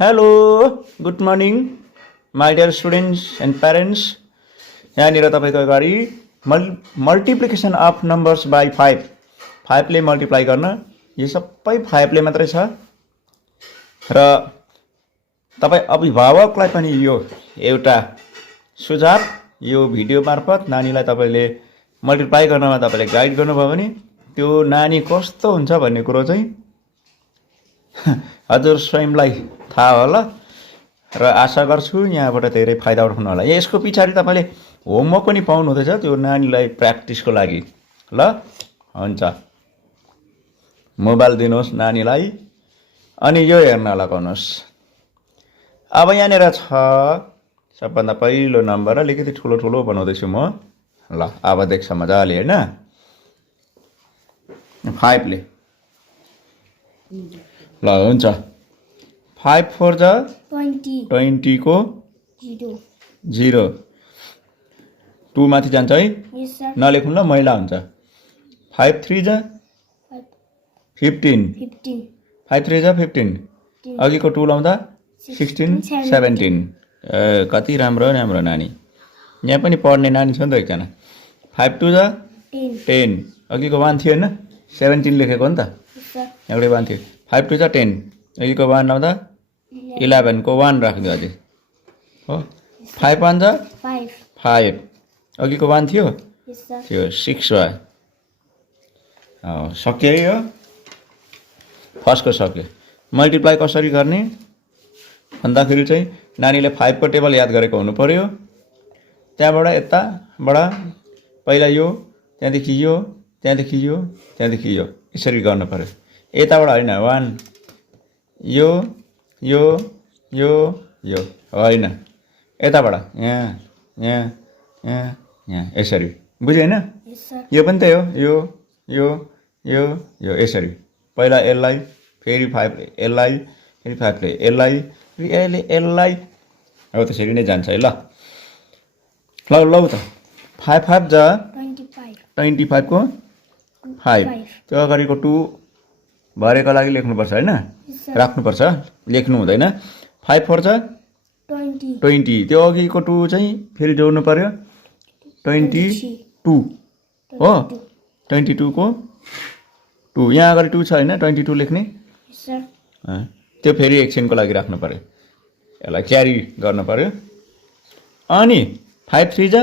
Hello good morning my dear students and parents. यहाँनिर तपाईँको अगाडि मल्टिप्लिकेसन अफ नम्बर्स बाई 5 5ले मल्टिप्लाई गर्न यो सबै 5ले मात्रै छ र तपाईँ अभिभावकलाई पनि यो एउटा सुझाव यो भिडियो मार्फत नानीलाई तपाईँले मल्टिप्लाई गर्नमा तपाईँले गाइड गर्नुभयो भने त्यो नानी कस्तो हुन्छ भन्ने कुरो चाहिँ हजुर स्वयंलाई थाहा होला र आशा गर्छु यहाँबाट धेरै फाइदा उठाउनु होला। यसको पछाडि तपाईँले होमवर्क पनि पाउनु हुँदैछ त्यो नानीलाई प्र्याक्टिसको लागि। ल हुन्छ, मोबाइल दिनुहोस् नानीलाई अनि यो हेर्न लगाउनुहोस्। अब यहाँनिर छ सबभन्दा पहिलो नम्बर, अलिकति ठुलो ठुलो बनाउँदैछु म। ल अब देख्छ मजाले होइन 5ले। ल हुन्छ, 5 4 जा 20 को 0 2 माथि जान्छ है, नलेख्नु ल मैला हुन्छ। 5 3 जा 15 5 3 जा 15 अघिको 2 लाउँदा 16 17। कति राम्रो राम्रो नानी, यहाँ पनि पढ्ने नानी छ नि त एकजना। 5 2 जा 10 अघिको 1 थियो होइन, 17 लेखेको हो नि त, एउटै 1 थियो। 5 2 जा 10 अघिको 1 लाउँदा 11 को 1 राख्नु अझै हो। 5 1 जा 5 अघिको 1 थियो त्यो 6 भयो। सक्यो है, यो फर्स्टको सक्यो। मल्टिप्लाई कसरी गर्ने भन्दाखेरि चाहिँ नानीले 5 को टेबल याद गरेको हुनु पर्यो। त्यहाँबाट यताबाट पहिला यो, त्यहाँदेखि यो, त्यहाँदेखि यो, त्यहाँदेखि यो, यसरी गर्नु पर्यो। यताबाट होइन 1 यो यो यो यो होइन, यताबाट यहाँ यहाँ यहाँ यहाँ यसरी, बुझ्यो होइन? यो पनि त्यही हो, यो यो यो यो यसरी। पहिला यसलाई फेरि 5 यसलाई फेरि 5ले यसलाई फेरि यसलाई, अब त्यसरी नै जान्छ है। ल ल लौ त 5 5 जा 25 को 5 त्यो अगाडिको 2 भरेको लागि लेख्नुपर्छ होइन, राख्नुपर्छ, लेख्नु हुँदैन। 5 4 जा 20 त्यो अघिको 2 चाहिँ फेरि जोड्नु पर्यो 22 हो। 22 को 2 यहाँ अगाडि 2 छ होइन, 22 लेख्ने, त्यो फेरि एकछिनको लागि राख्नु पर्यो, यसलाई क्यारी गर्नु पर्यो। अनि 5 3 जा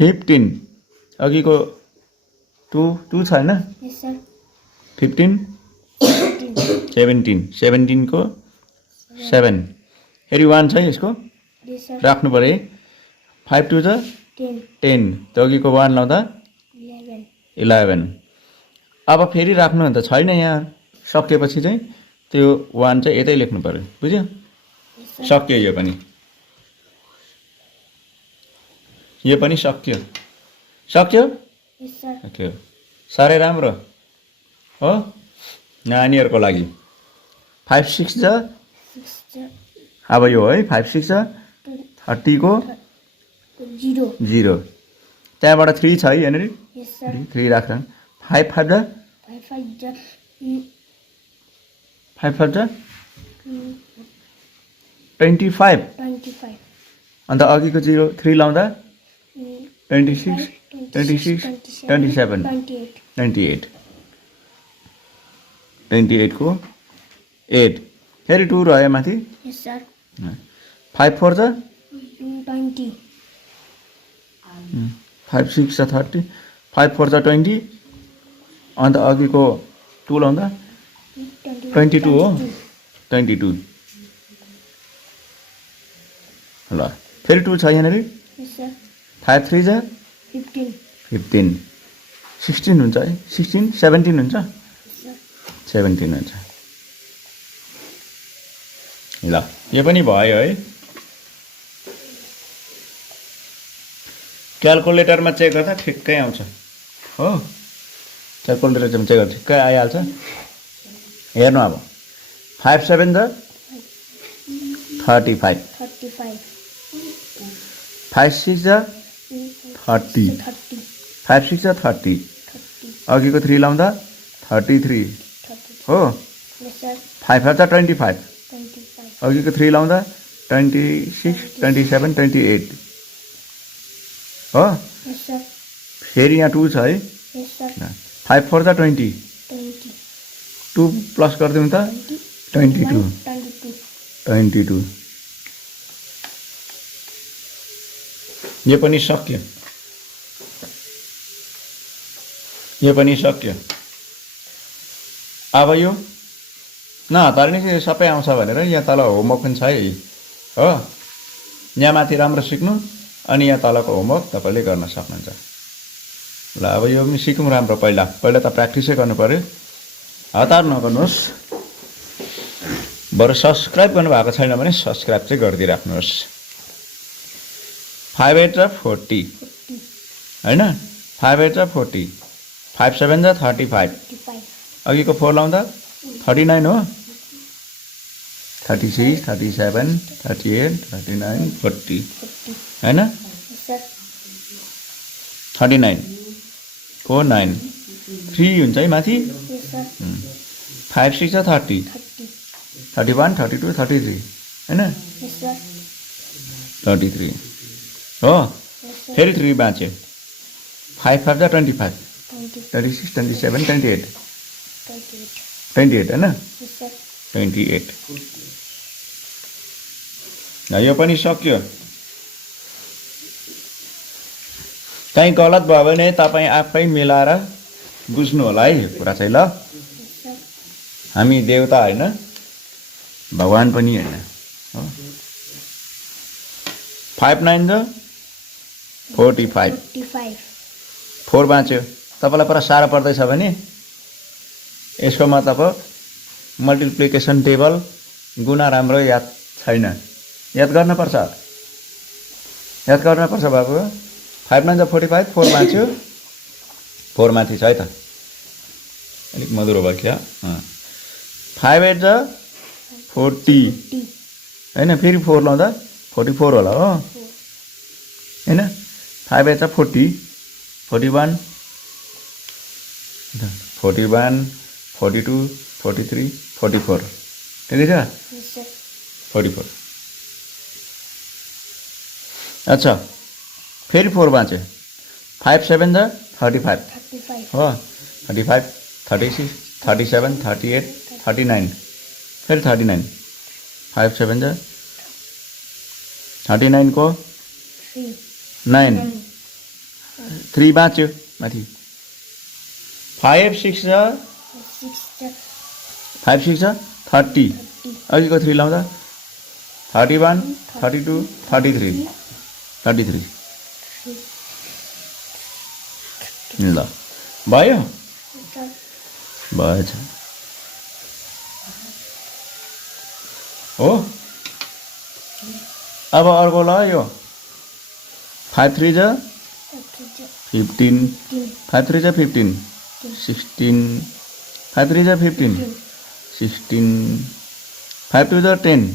15 अघिको 2 छ होइन, 15 17 को 7 फेरि 1 छ यसको राख्नु पर्यो। 5 2 जा 10 त्यो अघिको 1 लाउँदा 11। अब फेरि राख्नु भने त छैन, यहाँ सकेपछि चाहिँ त्यो 1 चाहिँ यतै लेख्नु पर्यो, बुझ्यो? सक्यो, यो पनि सक्यो सक्यो सक्यो, साह्रै राम्रो हो नानीहरूको लागि। 5 6 जा अब यो है 5 6 जा 30 को 0 त्यहाँबाट 3 छ है यहाँनिर, 3 राख्छ। 5 5 जा 25 अन्त अघिको 0 3 लाउँदा 26 27 28 28 को 8 फेरि 2 रह्यो माथि। 5 4 जा 20 5 6 जा 30 5 4 जा 20 अन्त अघिको 2 लाउँदा 22 हो, 22। ल फेरि 2 छ यहाँनिर। 5 3 जा 15 16 हुन्छ है, 16 17 हुन्छ, 17 हुन्छ। ल यो पनि भयो है। क्यालकुलेटरमा चेक गर्दा ठिक्कै आउँछ हो, क्यालकुलेटर चाहिँ चेक गर्दा ठिक्कै आइहाल्छ। हेर्नु अब 5 7 जा 35 5 6 जा 30 5 6 जा 30 अघिको 3 लाउँदा 33 हो। 5 5 जा 25 अघिको 3 लाउँदा 26 27 28 हो Yes, sir. फेरि यहाँ 2 छ है Yes, sir. 5 4 जा 20 20. 2 प्लस गरिदिउँ त 22 22. 22 यो पनि सक्यो यो पनि सक्यो अब यो नहतार नि सबै आउँछ भनेर यहाँ तल होमवर्क पनि छ है हो यहाँ माथि राम्रो सिक्नु अनि यहाँ तलको होमवर्क तपाईँले गर्न सक्नुहुन्छ ल अब यो पनि सिकौँ राम्रो पहिला त प्र्याक्टिसै गर्नु पर्यो हतार नगर्नुहोस् बरु सब्सक्राइब गर्नुभएको छैन भने सब्सक्राइब चाहिँ गरिदिइराख्नुहोस् 5 8 जा 40 होइन 5 8 जा 40 5 7 जा 35 35. अघिको 4 लाउँदा 39 हो 36 37 38 39 40 होइन Yes, sir. 39 4 9 3 हुन्छ है माथि Yes, sir. 5 6 जा 30 30. 31 32 33 होइन Yes, sir. 33 हो Yes, sir. फेरि 3 बाँच्यो 5 5 जा 25 20. 36 27 28 28. 28 होइन Yes, sir. 28 यो पनि सक्यो कहीँ गलत भयो भने तपाईँ आफै मिलाएर बुझ्नु होला है कुरा चाहिँ ल Yes, sir. हामी देवता होइन भगवान् पनि होइन हो 5 9 जा 45 45. 4 बाँच्यो तपाईँलाई पुरा साह्रो पर्दैछ भने यसको मतलब मल्टिप्लिकेसन टेबल गुणा राम्रो याद छैन याद गर्नुपर्छ बाबु 5 9 जा 45 4 बाँच्यो 4 माथि छ है त अलिक मधुरो भयो क्या 5 8 जा 40 होइन फेरि 4 लाउँदा 44 होला हो होइन 5 8 जा 40 41 41 42 43 44 ठिकै छ Yes, sir. 44 अच्छा फेरि 4 बाँच्यो 5 7 जा 35 35. हो 35 36 37 38 39 फेरि 39 5 7 जा 39 को 3. 9 3 बाँच्यो माथि 5 6 जा 6. 5 6 जा 30 अघिको 3 लाउँदा 31 32 33 33 ल भयो भएछ हो अब अर्को ल यो 5 3 जा 15 5 3 जा 15 16 5 3 जा 15 16 5 2 जा 10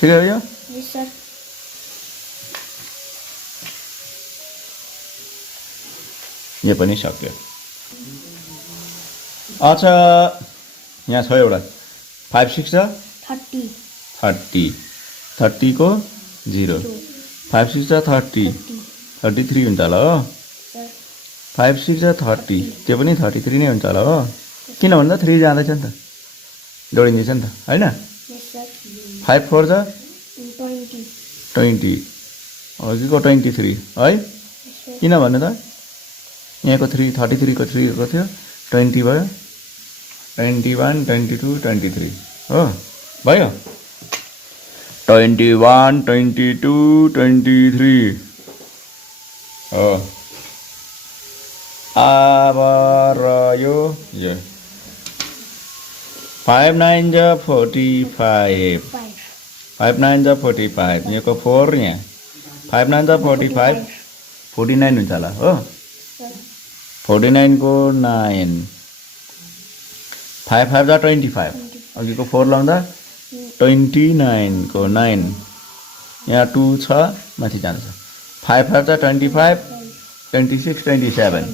ठिक हो यो Yes, sir. यो पनि सक्यो अच्छा यहाँ छ एउटा 5 6 जा 30. 30 30 को 0 5 6 जा 30 33 हुन्छ होला हो Sir. 5 6 जा 30 त्यो पनि 33 नै हुन्छ होला हो किन भन्दा 3 जाँदैछ नि त जोडिँदैछ नि त होइन Yes, sir. 5 4 जा 20. 20 अघिको 23 है Yes, sir. किन भन्नु त यहाँको 3 33 को 3 को थियो 20 भयो 21 22 23 हो भयो 21 22 23 हो अब रह्यो यो 5 9 जा 45 5. 5 9 जा 45 यहाँको 4 यहाँ 5 9 जा 45 49 हुन्छ होला हो Sir. 49 को 9 5 5 जा 25 अघिको 4 लाउँदा 29 को 9 यहाँ 2 छ माथि जान्छ 5 5 जा 25 26 27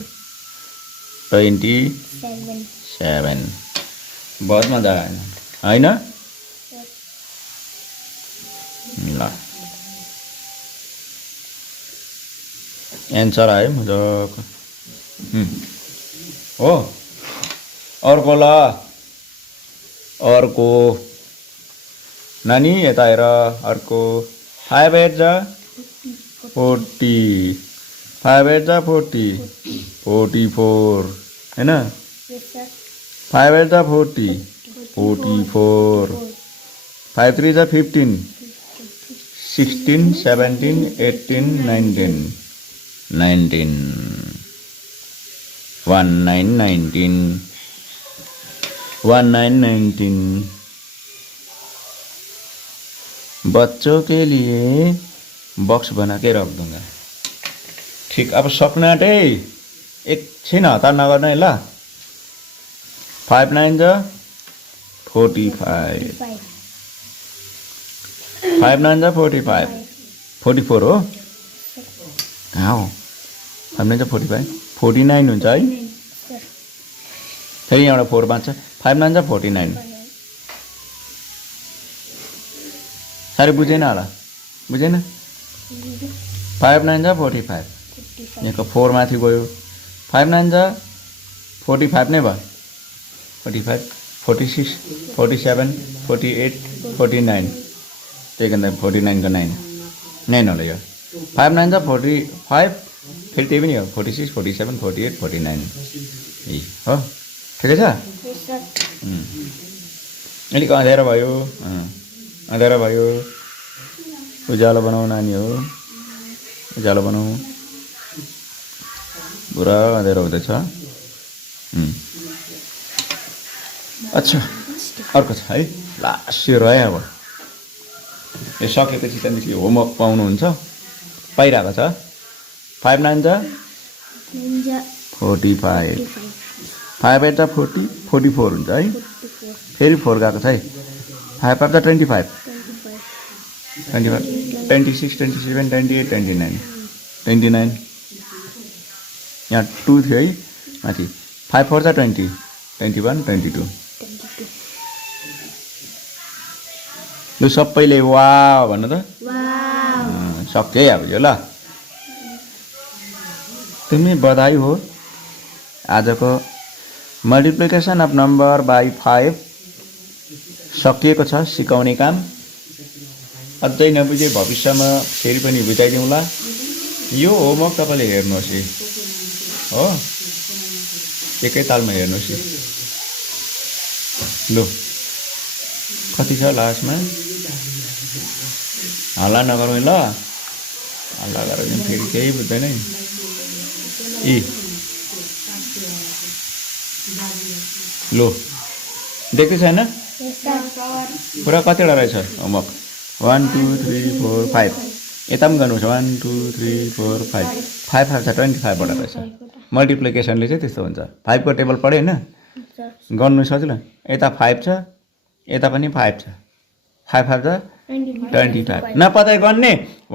27 7. बहुत मजा आयो होइन ल एन्सर आयो मजाको हो अर्को ल अर्को नानी यता हेर अर्को 5 8 जा 40 5 8 जा 40 44 हैन Yes, sir. 5 8 जा 40 44 5 3 जा 15 16 17 18 19 19 19 19 बच्चों के लिए बॉक्स बना के रख दूंगा ठीक अब सक्ने आँटे एकछिन हतार नगर्नु है ल 5 9 जा 45 5. 5 9 जा 45 44 हो कहाँ हो 5 9 जा 45 49 हुन्छ है Sir. फेरि यहाँबाट 4 बाँच्छ 5 9 जा 49 साह्रै बुझेन होला बुझेन 5 9 जा 45 55. यहाँको 4 माथि गयो 5 9 जा 45 नै भयो 45 46 47 48 49 त्यही कारण 49 को 9 9 होला यो 5 9 जा 45 फेरि त्यही पनि हो 46 47 48 49 ए हो ठिकै छ Yes, sir. अलिक अँध्यारो भयो अँध्यारो भयो उज्यालो बनाऊ नानी हो उज्यालो बनाऊ पुरा अँध्यारो हुँदैछ अच्छा अर्को छ है लास्ट यो रह्यो अब यो सकेपछि त्यहाँदेखि होमवर्क पाउनुहुन्छ पाइरहेको छ 5 9 जा 9 45 5 8 जा 40 44 हुन्छ है 44. फेरि 4 गएको छ है 5 5 जा 25 25. 25 26 27 28 29 29 यहाँ 2 थियो है माथि 5 4 जा 20 21 22 22. लु सबैले वा भन्नु त Wow. सक्यो है अब यो ल तिमी बधाई हो आजको मल्टिप्लिकेसन अफ नम्बर बाई 5 सकिएको छ सिकाउने काम अझै नबुझे भविष्यमा फेरि पनि बुझाइदिउँला यो होमवर्क तपाईँले हेर्नुहोस् है हो एकैतालमा हेर्नुहोस् है लु कति छ लास्टमा हल्ला नगरौँ है ल हल्ला गरेर फेरि केही बुझ्दैन है यी लु देख्दै छैन Yes, sir. पुरा कतिवटा रहेछ होमवर्क 1 2 3 4 5 यता पनि गर्नुपर्छ 1 2 3 4 5 5 5 छ 25 वटा रहेछ मल्टिप्लिकेसनले चाहिँ त्यस्तो हुन्छ 5 को टेबल पढ्यो होइन Sir. गर्नु सजिलो यता 5 छ यता पनि 5 छ 5 5 छ 25 नपत्याइ गर्ने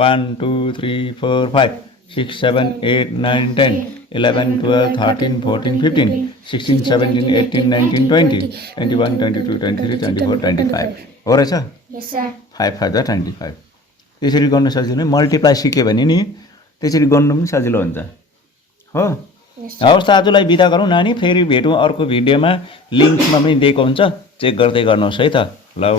1 2 3 4 5 6 7 8 9 10 11 12 13 14 15 16 17 18 19 20 21 22 23 24 25 हो रहेछ Yes, sir. 5 5 जा 25 त्यसरी गर्नु सजिलो मल्टिप्लाई सिक्यो भने नि त्यसरी गर्नु पनि सजिलो हुन्छ हो Yes, हवस् त आजलाई बिदा गरौँ नानी फेरि भेटौँ अर्को भिडियोमा लिङ्कमा पनि दिएको हुन्छ चेक गर्दै गर्नुहोस् है त ल